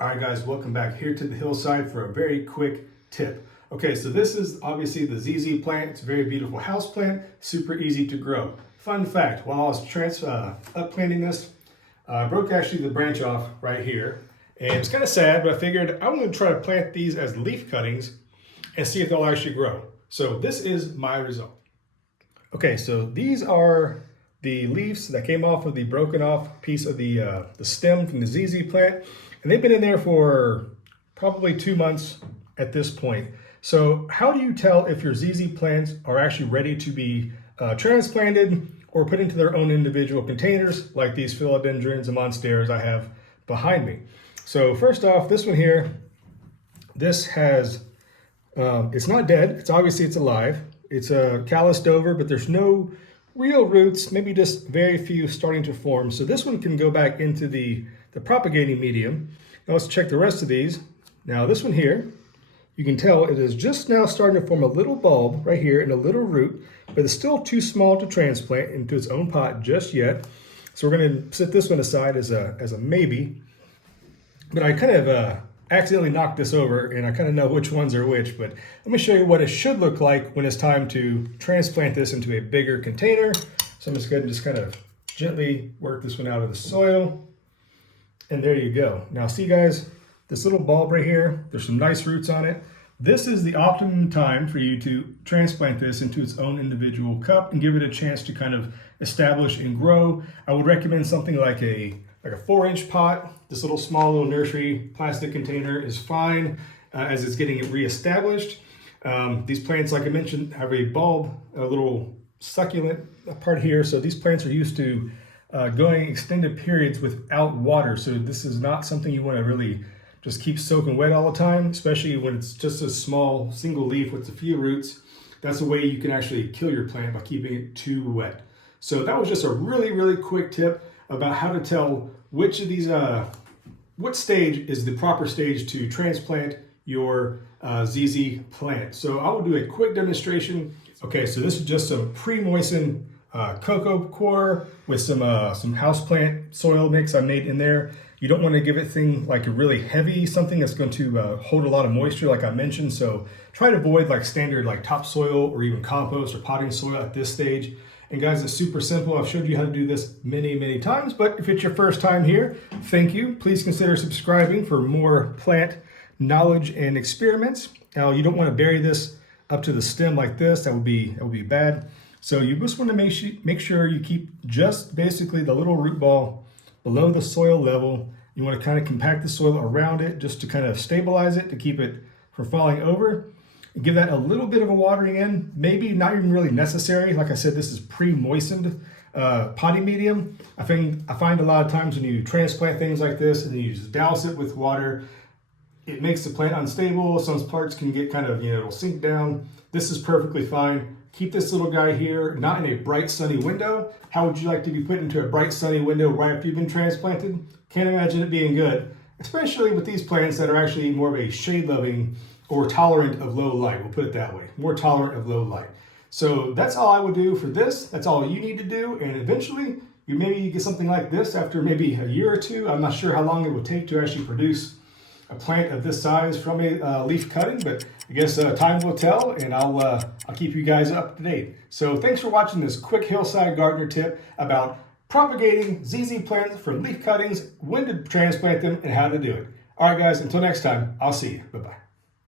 All right, guys, welcome back here to the hillside for a very quick tip. Okay, so this is obviously the ZZ plant. It's a very beautiful house plant, super easy to grow. Fun fact, while I was upplanting this, I broke actually the branch off right here. And it's kind of sad, but I figured I'm going to try to plant these as leaf cuttings and see if they'll actually grow. So this is my result. Okay, so these are the leaves that came off of the broken off piece of the stem from the ZZ plant. And they've been in there for probably 2 months at this point. So how do you tell if your ZZ plants are actually ready to be transplanted or put into their own individual containers, like these philodendrons and monsteras I have behind me? So first off, this one here, this has, it's not dead. It's obviously it's alive. It's calloused over, but there's no real roots, maybe just very few starting to form. So this one can go back into the propagating medium. Now let's check the rest of these. Now this one here, you can tell it is just now starting to form a little bulb right here and a little root, but it's still too small to transplant into its own pot just yet. So we're going to set this one aside as a maybe. But I kind of accidentally knocked this over and I kind of know which ones are which, but let me show you what it should look like when it's time to transplant this into a bigger container. So I'm just going to just kind of gently work this one out of the soil. And there you go. Now see guys, this little bulb right here, there's some nice roots on it. This is the optimum time for you to transplant this into its own individual cup and give it a chance to kind of establish and grow. I would recommend something like a 4-inch pot. This small little nursery plastic container is fine as it's getting it reestablished. These plants, like I mentioned, have a bulb, a little succulent part here. So these plants are used to going extended periods without water. So this is not something you want to really just keep soaking wet all the time, especially when it's just a small single leaf with a few roots. That's a way you can actually kill your plant by keeping it too wet. So that was just a really, really quick tip about how to tell which of these, what stage is the proper stage to transplant your ZZ plant. So I will do a quick demonstration. Okay, so this is just some pre-moistened cocoa coir with some houseplant soil mix I made in there. You don't want to give it thing like a really heavy, something that's going to hold a lot of moisture like I mentioned. So try to avoid like standard like topsoil or even compost or potting soil at this stage. And guys, it's super simple. I've showed you how to do this many, many times, but if it's your first time here, thank you. Please consider subscribing for more plant knowledge and experiments. Now, you don't want to bury this up to the stem like this. That would be bad. So you just want to make sure you keep just basically the little root ball below the soil level. You want to kind of compact the soil around it just to kind of stabilize it, to keep it from falling over. Give that a little bit of a watering in, maybe not even really necessary. Like I said, this is pre-moistened potting medium. I find a lot of times when you transplant things like this and then you just douse it with water, it makes the plant unstable. Some parts can get kind of, it'll sink down. This is perfectly fine. Keep this little guy here, not in a bright sunny window. How would you like to be put into a bright sunny window right after you've been transplanted? Can't imagine it being good, especially with these plants that are actually more of a shade loving or tolerant of low light. We'll put it that way, more tolerant of low light. So that's all I would do for this. That's all you need to do. And eventually you get something like this after maybe a year or two. I'm not sure how long it will take to actually produce a plant of this size from a leaf cutting, but I guess time will tell, and I'll keep you guys up to date. So thanks for watching this quick hillside gardener tip about propagating ZZ plants from leaf cuttings, when to transplant them, and how to do it. All right, guys, until next time, I'll see you. Bye-bye.